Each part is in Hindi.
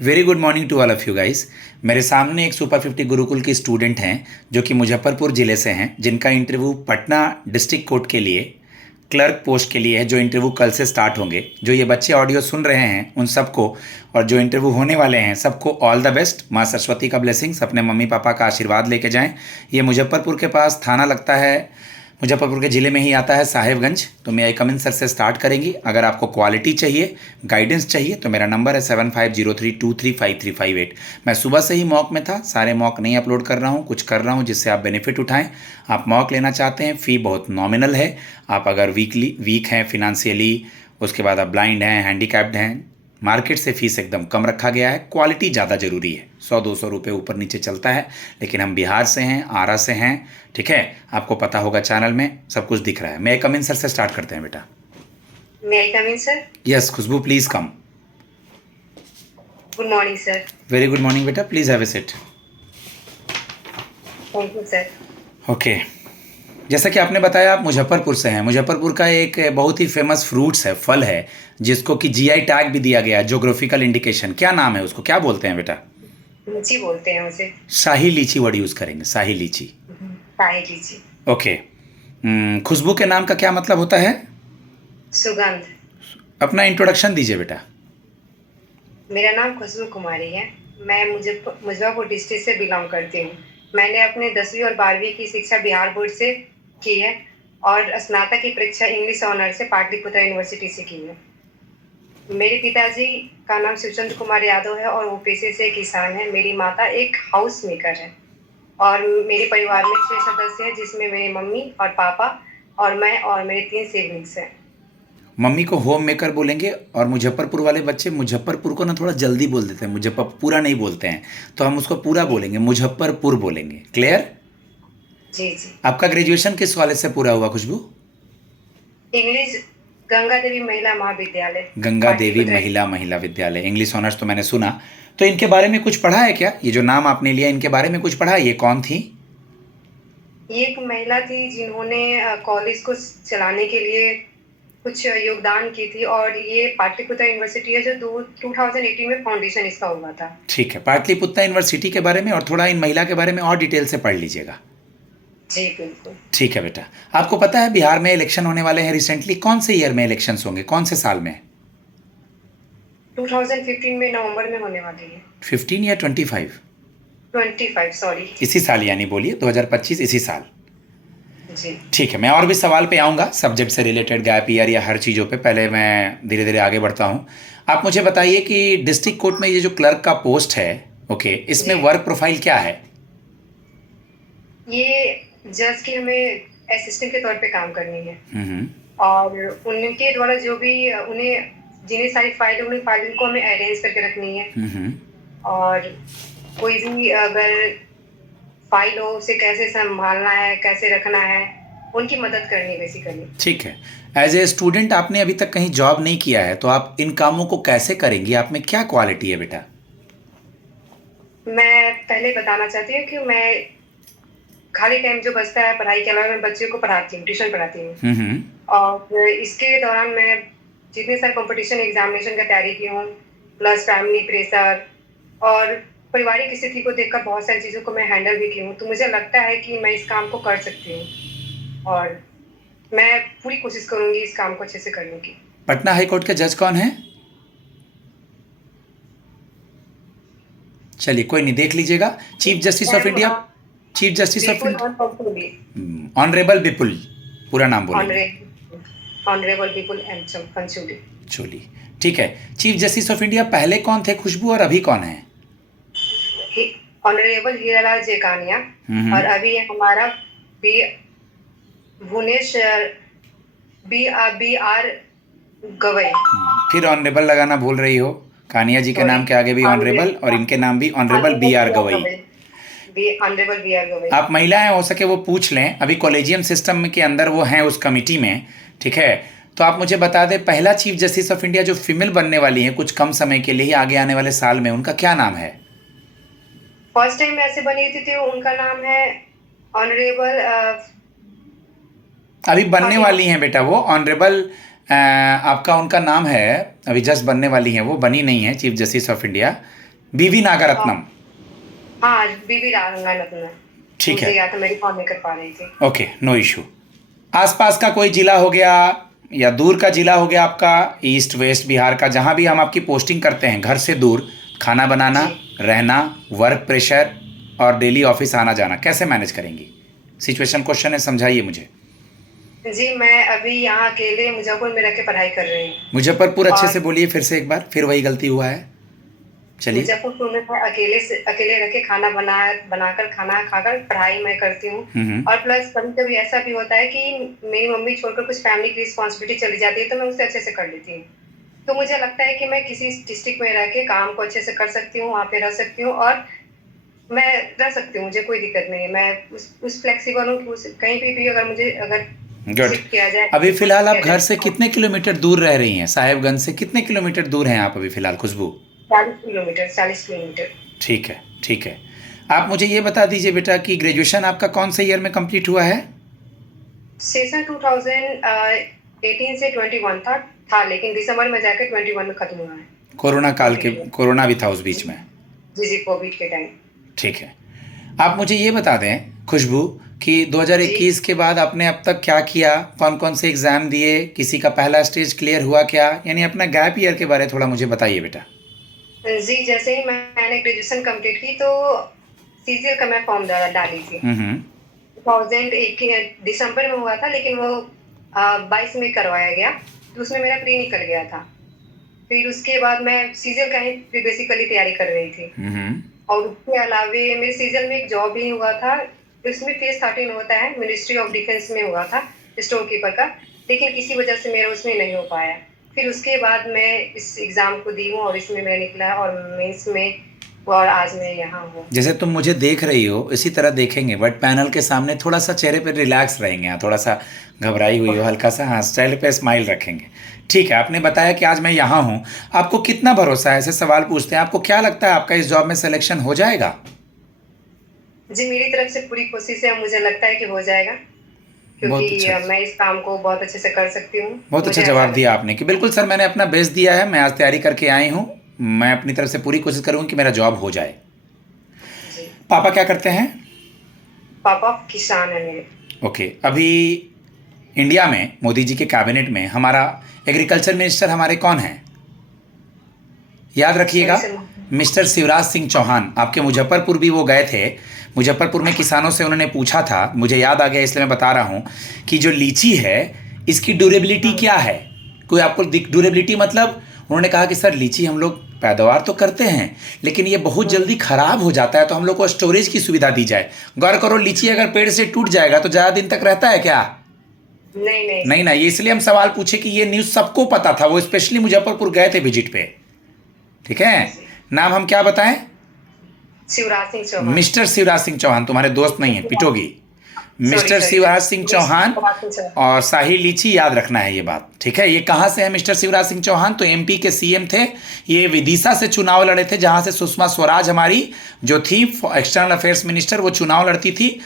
Very good morning to all of you guys. मेरे सामने एक सुपर 50 गुरुकुल की स्टूडेंट हैं जो कि मुजफ्फरपुर ज़िले से हैं, जिनका इंटरव्यू पटना डिस्ट्रिक्ट कोर्ट के लिए क्लर्क पोस्ट के लिए है, जो इंटरव्यू कल से स्टार्ट होंगे। जो ये बच्चे ऑडियो सुन रहे हैं उन सबको और जो इंटरव्यू होने वाले हैं सबको ऑल द बेस्ट। माँ सरस्वती का ब्लेसिंग्स, अपने मम्मी पापा का आशीर्वाद लेके जाएं। ये मुजफ्फरपुर के पास थाना लगता है, मुजफ्फरपुर के ज़िले में ही आता है, साहेबगंज। तो मैं आई कमिन सर से स्टार्ट करेंगी। अगर आपको क्वालिटी चाहिए, गाइडेंस चाहिए, तो मेरा नंबर है 7503235358। मैं सुबह से ही मॉक में था, सारे मॉक नहीं अपलोड कर रहा हूँ, कुछ कर रहा हूँ जिससे आप बेनिफिट उठाएं। आप मॉक लेना चाहते हैं, फ़ी बहुत नॉमिनल है। आप अगर वीक हैं फिनेंशियली, उसके बाद आप ब्लाइंड हैं, हैंडीकैप्ड हैं, मार्केट से फीस एकदम कम रखा गया है। क्वालिटी ज़्यादा ज़रूरी है, 100-200 रुपये ऊपर नीचे चलता है, लेकिन हम बिहार से हैं, आरा से हैं, ठीक है। आपको पता होगा, चैनल में सब कुछ दिख रहा है। मैं कमिन सर से स्टार्ट करते हैं बेटा। May I come in, sir? Yes Khushboo, please come. Good morning, sir. Very good morning बेटा, please have a sit. Thank you, sir. Okay, जैसा कि आपने बताया आप मुजफ्फरपुर से हैं। मुजफ्फरपुर का एक बहुत ही फेमस फ्रूट्स है, फल है, जिसको कि जीआई टैग भी दिया गया है, ज्योग्राफिकल इंडिकेशन। क्या नाम है उसको, क्या बोलते हैं बेटा? लीची बोलते हैं उसे। शाही लीची वर्ड यूज़ करेंगे, शाही लीची। शाही लीची। ओके, खुशबू के नाम का क्या मतलब होता है? सुगंध। अपना इंट्रोडक्शन दीजिए बेटा। मेरा नाम खुशबू कुमारी है। मैं मुजफ्फरपुर डिस्ट्रिक्ट से बिलोंग करती हूँ। मैंने अपने 10वीं और 12वीं की शिक्षा बिहार बोर्ड से की है और स्नातक की परीक्षा इंग्लिश ऑनर से पाटलिपुत्र यूनिवर्सिटी से की है। मेरे पिताजी का नाम शिवचंद्र कुमार यादव है और वो पेशे से किसान है। मेरी माता एक हाउस मेकर है और मेरे परिवार में 6 सदस्य हैं, जिसमें मेरी मम्मी और पापा और मैं और मेरे 3 सिबलिंग्स हैं। मम्मी को होम मेकर बोलेंगे, और मुजफ्फरपुर वाले बच्चे मुजफ्फरपुर को ना थोड़ा जल्दी बोल देते हैं, मुजफ्फर पूरा नहीं बोलते हैं, तो हम उसको पूरा बोलेंगे, मुजफ्फरपुर बोलेंगे। क्लियर? जी जी। आपका ग्रेजुएशन किस कॉलेज से पूरा हुआ खुशबू? इंग्लिश गंगा देवी महिला महाविद्यालय। गंगा देवी महिला विद्यालय, इंग्लिश ऑनर्स तो मैंने सुना। तो इनके बारे में कुछ पढ़ा है क्या? ये जो नाम आपने लिया, इनके बारे में कुछ पढ़ा है? ये कौन थी? ये एक महिला थी जिन्होंने कॉलेज को चलाने के लिए कुछ योगदान की थी और ये पाटलिपुत्र यूनिवर्सिटी है जो 2018 में फाउंडेशन इसका हुआ था। ठीक है, पाटलिपुत्र यूनिवर्सिटी के बारे में और थोड़ा इन महिला के बारे में और डिटेल से पढ़ लीजिएगा। जी बिल्कुल। ठीक है बेटा। आपको पता है बिहार में इलेक्शन होने वाले हैं रिसेंटली? कौन से ईयर में इलेक्शंस होंगे, कौन से साल में? 2015 में नवंबर में होने वाली है। 15 या 25? 25 सॉरी। इसी साल, यानी बोलिए 2025, इसी साल। जी ठीक है, मैं और भी सवाल पे आऊँगा, सब्जेक्ट से रिलेटेड, गैप ईयर या हर चीज़ों पे। पहले मैं धीरे धीरे आगे बढ़ता हूँ। आप मुझे बताइए कि डिस्ट्रिक्ट कोर्ट में ये जो क्लर्क का पोस्ट है, ओके, इसमें वर्क प्रोफाइल क्या है? ये जज की हमें असिस्टेंट के तौर पे काम करनी है हम्म। और उनके द्वारा जो भी उन्हें जिन्हें सारी फाइल को हमें अरेंज करके रखनी है और कोई भी अगर फाइल हो उसे कैसे संभालना है, कैसे रखना है, उनकी मदद करनी बेसिकली। ठीक है। एज ए स्टूडेंट आपने अभी तक कहीं जॉब नहीं किया है, तो आप इन कामों को कैसे करेंगी? आप में क्या क्वालिटी है बेटा? मैं पहले बताना चाहती हूँ कि मैं खाली टाइम जो बचता है पढ़ाई के अलावा मैं बच्चे को पढ़ाती हूँ, ट्यूशन पढ़ाती हूँ और इसके दौरान मैं जितने सारे कंपटीशन एग्जामिनेशन का तैयारी की हूँ, प्लस फैमिली प्रेशर और पारिवारिक स्थिति को देखकर बहुत सारी चीज़ों को मैं हैंडल भी की हूँ। तो मुझे लगता है कि मैं इस काम को कर सकती हूँ और मैं पूरी कोशिश करूँगी इस काम को अच्छे से करने की। पटना हाई कोर्ट के जज कौन है? चलिए कोई नहीं, देख लीजिएगा। Chief justice of India, chief justice of India honourable Vipul, पूरा नाम बोलिए। Honourable Vipul M Panchuli. ठीक है। चीफ जस्टिस ऑफ इंडिया पहले कौन थे खुशबू, और अभी कौन है? ऑनरेबल हीरालाल जेकानिया और अभी हमारा भुवनेश बी आर गवई। फिर ऑनरेबल लगाना भूल रही हो। कानिया जी के नाम के आगे भी ऑनरेबल और इनके नाम भी ऑनरेबल बी आर गवई। आप महिलाएं हो सके वो पूछ लें, अभी कॉलेजियम सिस्टम के अंदर वो हैं उस कमिटी में, ठीक है। तो आप मुझे बता दें, पहला चीफ जस्टिस ऑफ इंडिया जो फीमेल बनने वाली है कुछ कम समय के लिए ही, आगे आने वाले साल में, उनका क्या नाम है? फर्स्ट टाइम ऐसे बनी थी उनका नाम है ऑनरेबल, अभी बनने वाली हैं बेटा वो, ऑनरेबल आपका उनका नाम है, अभी जस्ट बनने वाली हैं, वो बनी नहीं है चीफ जस्टिस ऑफ इंडिया, बीवी नागरत्नम। हाँ, बीबी रत्न। ठीक मुझे है, याद था, मेरी कॉल नहीं कर पा रही थी। Okay, no issue. आसपास का कोई जिला हो गया या दूर का जिला हो गया आपका, ईस्ट वेस्ट बिहार का, जहाँ भी हम आपकी पोस्टिंग करते हैं, घर से दूर, खाना बनाना, जी रहना, वर्क प्रेशर और डेली ऑफिस आना जाना कैसे मैनेज करेंगी? सिचुएशन क्वेश्चन है, समझाइए मुझे। जी, मैं अभी यहाँ अकेले मुजफ्फरपुर में रह के पढ़ाई कर रही हूँ। मुजफ्फरपुर अच्छे से और बोलिए फिर से एक बार, फिर वही गलती हुआ है। चलिए। मुजफ्फरपुर में मैं अकेले रह के बनाकर खाना खाकर पढ़ाई मैं करती हूँ। हम्म। और प्लस कभी कभी ऐसा भी होता है कि मेरी मम्मी छोड़कर कुछ फैमिली की रिस्पॉन्सिबिलिटी चली जाती है, तो मैं उसे अच्छे से कर लेती हूँ। तो मुझे लगता है कि मैं किसी डिस्ट्रिक्ट में रह के काम को अच्छे से कर सकती हूँ, वहाँ पे रह सकती हूँ और मैं रह सकती हूँ, मुझे कोई दिक्कत नहीं है। मैं उस फ्लेक्सिबल हूँ कि कहीं भी अगर गुड। शिफ्ट किया जाए, अभी फिलहाल आप किया घर से जाए। कितने किलोमीटर दूर रह रही हैं? साहेबगंज से कितने किलोमीटर दूर हैं आप अभी फिलहाल, खुशबू? 40 किलोमीटर। ठीक है, ठीक है। आप मुझे ये बता दीजिए बेटा कि ग्रेजुएशन आपका कौन से ईयर में कंप्लीट हुआ है? सेशन 2018 से 21 था, लेकिन दिसंबर में जाकर 21 में खत्म हुआ है। कोरोना काल के, कंप्लीट हुआ। कोरोना भी था उस बीच में। जी जी, कोविड के टाइम। ठीक है। आप मुझे ये बता दें खुशबू कि जी 2021 के बाद आपने अब तक क्या किया, कौन कौन से एग्ज़ाम दिए, किसी का पहला स्टेज क्लियर हुआ क्या, यानी अपना गैप ईयर के बारे में थोड़ा मुझे बताइए बेटा। जी, जैसे ही मैंने ग्रेजुएशन कंप्लीट की तो सीजीएल का मैं फॉर्म डाली थी। हम्म। 2001 दिसंबर में हुआ था, लेकिन वो 22 में करवाया गया, तो उसमें मेरा प्री निकल गया था। फिर उसके बाद मैं सीजीएल का ही बेसिकली तैयारी कर रही थी। हम्म। और उसके अलावे मेरे सीजन में एक जॉब भी हुआ था, इसमें फेज 13 होता है, मिनिस्ट्री ऑफ डिफेंस में हुआ था, स्टोर कीपर का, लेकिन किसी वजह से मेरा उसमें नहीं हो पाया। फिर उसके बाद मैं इस एग्ज़ाम को दी हूँ और इसमें मेरा निकला और मेंस में, और आज मैं यहाँ हूँ। जैसे तुम मुझे देख रही हो इसी तरह देखेंगे, बट पैनल के सामने थोड़ा सा चेहरे पे रिलैक्स रहेंगे, यहाँ थोड़ा सा घबराई हुई हो, हल्का सा, हाँ, चेहरे पे स्माइल रखेंगे। ठीक है, आपने बताया कि आज मैं यहाँ हूँ, आपको कितना भरोसा है? ऐसे सवाल पूछते हैं, आपको क्या लगता है आपका इस जॉब में सिलेक्शन हो जाएगा? जी, मेरी तरफ से पूरी कोशिश है, मुझे लगता है कि हो जाएगा, बहुत क्योंकि अच्छा, मैं इस काम को बहुत अच्छे से कर सकती हूँ। बहुत अच्छा मुझे ऐसा जवाब लगता दिया आपने कि बिल्कुल सर, मैंने अपना बेस्ट दिया है, मैं आज तैयारी करके आई हूँ, मैं अपनी तरफ से पूरी कोशिश करूँगी कि मेरा जॉब हो जाए। है। जी, पापा क्या करते हैं? पापा किसान है मेरे। ओके। अभी इंडिया में मोदी जी के कैबिनेट में हमारा एग्रीकल्चर मिनिस्टर हमारे कौन हैं? याद रखिएगा, sorry sir. Mister Shivraj Singh Chouhan. आपके मुजफ्फरपुर भी वो गए थे, मुजफ्फरपुर में किसानों से उन्होंने पूछा था, मुझे याद आ गया इसलिए मैं बता रहा हूँ कि जो लीची है इसकी ड्यूरेबिलिटी क्या है। कोई आपको ड्यूरेबिलिटी मतलब, उन्होंने कहा कि सर लीची हम लोग पैदावार तो करते हैं लेकिन ये बहुत जल्दी ख़राब हो जाता है, तो हम लोग को स्टोरेज की सुविधा दी जाए। गौर करो, लीची अगर पेड़ से टूट जाएगा तो ज़्यादा दिन तक रहता है क्या? नहीं नहीं नहीं ना, ये इसलिए हम सवाल पूछे कि ये न्यूज़ सबको पता था, वो स्पेशली मुजफ्फरपुर गए थे विजिट पे। ठीक है, नाम हम क्या बताएं? शिवराज सिंह चौहान। मिस्टर शिवराज सिंह चौहान, तुम्हारे दोस्त नहीं है, पिटोगी। Mister sorry Shivraj Singh Chouhan Shivraj Singh Chouhan. और शाही लीची, याद रखना है ये बात, ठीक है। ये कहाँ से है मिस्टर शिवराज सिंह चौहान? तो एमपी के सीएम थे, ये विदिशा से चुनाव लड़े थे, जहाँ से सुषमा स्वराज हमारी जो थी एक्सटर्नल अफेयर्स मिनिस्टर, वो चुनाव लड़ती थी।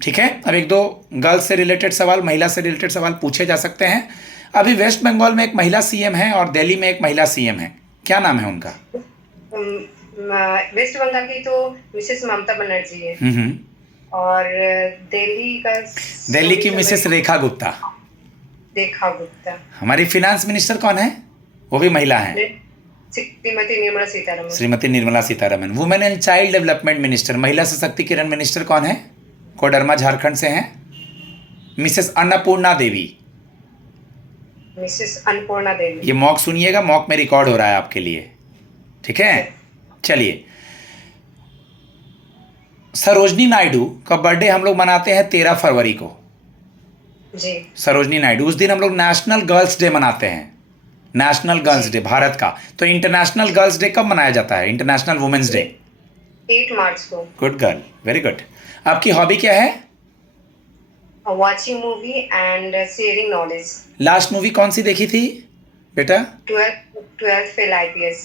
ठीक है, अब एक दो गर्ल्स से रिलेटेड सवाल, महिला से रिलेटेड सवाल पूछे जा सकते हैं। अभी वेस्ट बंगाल में एक महिला सीएम है और दिल्ली में एक महिला सीएम है, क्या नाम है उनका? वेस्ट बंगाल की तो मिसेस ममता बनर्जी है, और दिल्ली की मिसेस रेखा गुप्ता। रेखा गुप्ता। हमारी फिनांस मिनिस्टर कौन है? वो भी महिला हैं, Shrimati Nirmala Sitharaman. Shrimati Nirmala Sitharaman. Women and child development minister, महिला सशक्तिकरण मिनिस्टर कौन है? कोडरमा झारखंड से हैं, मिसेस अन्नपूर्णा देवी। मिसेस अन्नपूर्णा देवी। ये मॉक सुनिएगा, मॉक में रिकॉर्ड हो रहा है आपके लिए, ठीक है। चलिए, सरोजनी नायडू का बर्थडे हम लोग मनाते हैं 13 फरवरी को। जी। सरोजनी नायडू, उस दिन हम लोग नेशनल गर्ल्स डे मनाते हैं, नेशनल गर्ल्स डे भारत का। तो इंटरनेशनल गर्ल्स डे कब मनाया जाता है? इंटरनेशनल वुमेन्स डे 8 मार्च को। Good girl, very good. आपकी हॉबी क्या है? Watching movie and sharing knowledge. Last movie कौन सी देखी थी बेटा? 12th fail IPS।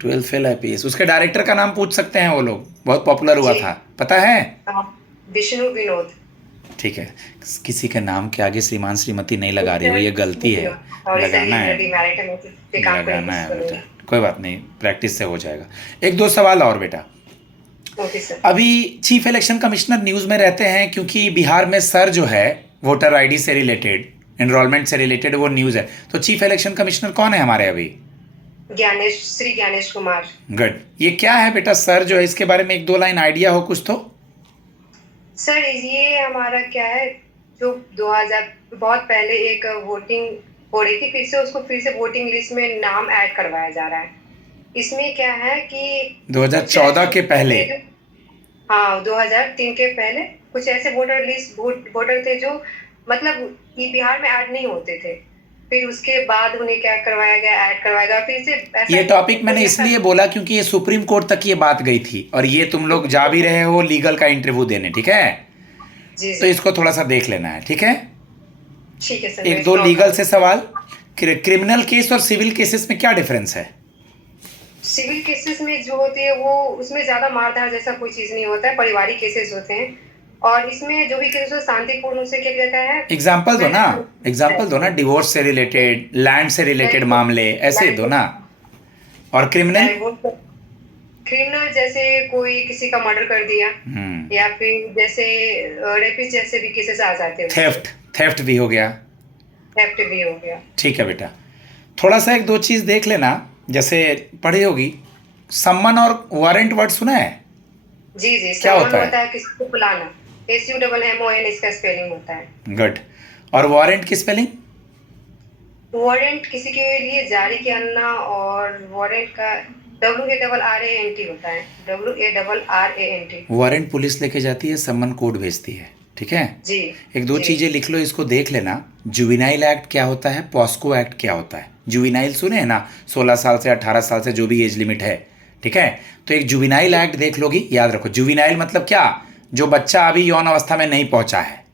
12 fail IPS, उसके डायरेक्टर का नाम पूछ सकते हैं? वो लोग बहुत पॉपुलर हुआ था, पता है? विष्णु विनोद। ठीक है, किसी के नाम के आगे श्रीमान श्रीमती नहीं लगा रही हो, ये गलती है। और लगाना है, मैरिड है, मैं तो काम को लगाना है करूंगी। बेटा, कोई बात नहीं, प्रैक्टिस से हो जाएगा। एक दो सवाल और बेटा। Okay sir. अभी चीफ इलेक्शन कमिश्नर न्यूज़ में रहते हैं क्योंकि बिहार में सर जो है वोटर आईडी से रिलेटेड, एनरोलमेंट से रिलेटेड वो न्यूज़ है। तो चीफ इलेक्शन कमिश्नर कौन है हमारे अभी? श्री ज्ञानेश कुमार। गुड। ये क्या है बेटा सर जो है, इसके बारे में एक दो लाइन आइडिया हो कुछ तो? सर ये हमारा क्या है, जो 2000 बहुत पहले एक वोटिंग हो रही थी, फिर से उसको फिर से वोटिंग लिस्ट में नाम ऐड करवाया जा रहा है। इसमें क्या है कि 2014 के पहले, हाँ 2003 के पहले कुछ ऐसे वोटर थे जो मतलब ये बिहार में ऐड नहीं होते थे, फिर उसके बाद उन्हें क्या करवाया गया, ऐड करवाया गया, फिर से ये टॉपिक मैंने इसलिए बोला क्योंकि ये सुप्रीम कोर्ट तक ये बात गई थी और ये तुम लोग जा भी रहे हो लीगल का इंटरव्यू देने, ठीक है? जी तो इसको थोड़ा सा देख लेना है, ठीक है? ठीक है सर। एक दो लीगल से सवाल। क्रिमिनल केस और सिविल केसेस में क्या डिफरेंस है? सिविल केसेस में जो होती है वो उसमें ज्यादा मारधार जैसा कोई चीज नहीं होता है, पारिवारिक केसेस होते हैं, और इसमें जो भी केस हो शांतिपूर्ण से किया जाता है। एग्जाम्पल दो ना, एग्जाम्पल दो ना, डिवोर्स से रिलेटेड, लैंड से रिलेटेड मामले ऐसे दो ना। और क्रिमिनल जैसे कोई किसी का मर्डर कर दिया, या फिर जैसे रेपिस्ट जैसे भी केसेस आ जाते हैं। थेफ्ट भी हो गया। थेफ्ट भी हो गया। ठीक है बेटा, थोड़ा सा एक दो चीज़ देख लेना, जैसे पढ़ी होगी सम्मन और वारंट वर्ड सुना है? जी जी। क्या होता है किसी को बुलाना, SUMMON इसका स्पेलिंग होता है। गुड। और वारंट की स्पेलिंग? वारंट किसी के लिए जारी करना, और वारंट का WARRANT होता है, WARRANT। वारंट पुलिस लेके जाती है, सम्मन कोर्ट भेजती है, ठीक है जी। एक दो चीज़ें लिख लो, इसको देख लेना। जुवेनाइल एक्ट क्या होता है, पॉस्को एक्ट क्या होता है? जुवेनाइल सुने हैं ना, 16 साल से 18 साल से जो भी एज लिमिट है, ठीक है? तो एक जुवेनाइल एक्ट देख लोगी, याद रखो जुवेनाइल मतलब क्या, जो बच्चा अभी यौन अवस्था में नहीं पहुंचा है।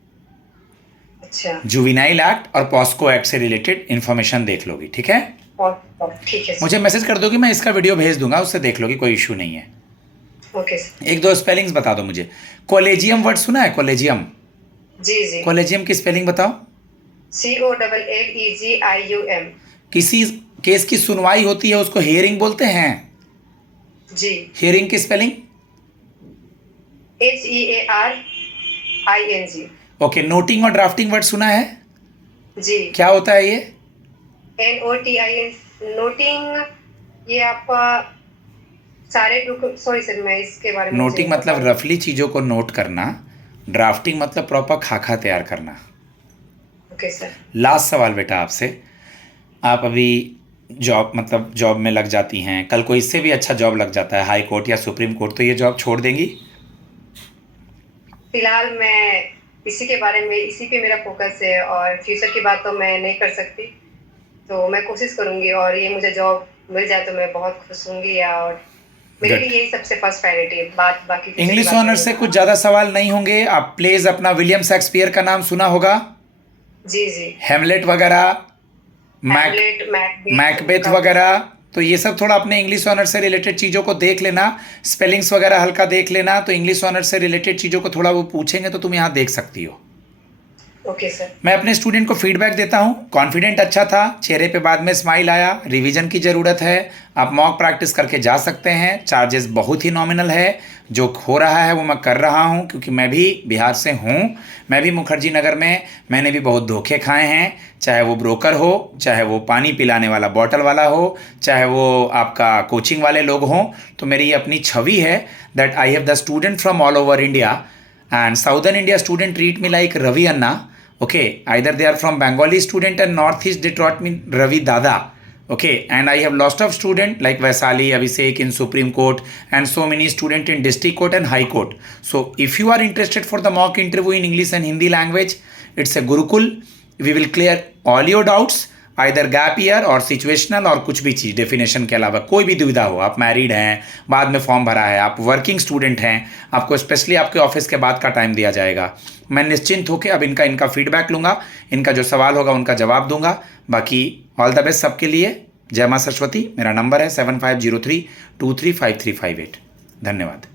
अच्छा। जुवेनाइल एक्ट और पॉस्को एक्ट से रिलेटेड इंफॉर्मेशन देख लोगी, ठीक है? ठीक है। मुझे मैसेज कर दोगी, मैं इसका वीडियो भेज दूंगा, उससे देख लोगी, कोई इशू नहीं है। ओके। एक दो स्पेलिंग्स बता दो मुझे। कॉलेजियम वर्ड सुना है? कॉलेजियम? जी जी। कॉलेजियम की स्पेलिंग बताओ। COLLEGIUM। किसी केस की सुनवाई होती है उसको हियरिंग बोलते हैं। जी। हियरिंग की स्पेलिंग? HEARING। ओके। नोटिंग और ड्राफ्टिंग वर्ड सुना है? जी। क्या होता है ये? NOTING। नोटिंग ये आपका सारे, सॉरी सर मैं इसके बारे में नोटिंग मतलब रफली चीज़ों को नोट करना, ड्राफ्टिंग मतलब प्रॉपर खाका तैयार करना। Okay sir. लास्ट सवाल बेटा आपसे, आप अभी जॉब में लग जाती हैं, कल को इससे भी अच्छा जॉब लग जाता है हाई कोर्ट या सुप्रीम कोर्ट, तो ये जॉब छोड़ देंगी? फिलहाल मैं इसी के बारे में, इसी पे मेरा फोकस है, और फ्यूचर की बात तो मैं नहीं कर सकती, तो मैं कोशिश करूंगी, और ये मुझे जॉब मिल जाए तो मैं बहुत खुश होंगी, और मेरे लिए यही सबसे फर्स्ट प्रायोरिटी है। बाकी इंग्लिश ऑनर से कुछ ज़्यादा सवाल नहीं होंगे। आप प्लेज अपना विलियम शेक्सपियर का नाम सुना होगा? जी जी। हेमलेट वगैरह, मैकबेथ वगैरह, तो ये सब थोड़ा अपने इंग्लिश ऑनर से रिलेटेड चीज़ों को देख लेना, स्पेलिंग्स वगैरह हल्का देख लेना, तो इंग्लिश ऑनर से रिलेटेड चीज़ों को थोड़ा वो पूछेंगे तो तुम यहाँ देख सकती हो। Okay sir. मैं अपने स्टूडेंट को फीडबैक देता हूँ, कॉन्फिडेंट अच्छा था, चेहरे पे बाद में स्माइल आया, रिवीजन की ज़रूरत है, आप मॉक प्रैक्टिस करके जा सकते हैं, चार्जेस बहुत ही नॉमिनल है, जो हो रहा है वो मैं कर रहा हूँ क्योंकि मैं भी बिहार से हूँ, मैं भी मुखर्जी नगर में मैंने भी बहुत धोखे खाए हैं, चाहे वो ब्रोकर हो, चाहे वो पानी पिलाने वाला बॉटल वाला हो, चाहे वो आपका कोचिंग वाले लोग हों, तो मेरी ये अपनी छवि है that I have the student from all over India and southern India student treat me like Ravi Anna. Okay, either they are from Bengali student and northeast they taught me Ravi Dada. Okay, and I have lots of student like Vaisali, Abhishek in Supreme Court and so many student in District Court and High Court. So if you are interested for the mock interview in English and Hindi language, it's a Gurukul. We will clear all your doubts. Either gap year और सिचुएशनल और कुछ भी चीज़ डेफिनेशन के अलावा कोई भी दुविधा हो, आप मैरिड हैं, बाद में फॉर्म भरा है, आप वर्किंग स्टूडेंट हैं, आपको स्पेशली आपके ऑफिस के बाद का टाइम दिया जाएगा। मैं निश्चिंत होकर अब इनका फीडबैक लूँगा, इनका जो सवाल होगा उनका जवाब दूंगा। बाकी ऑल द बेस्ट सबके लिए। जय माँ सरस्वती। मेरा नंबर है 7503235358। धन्यवाद।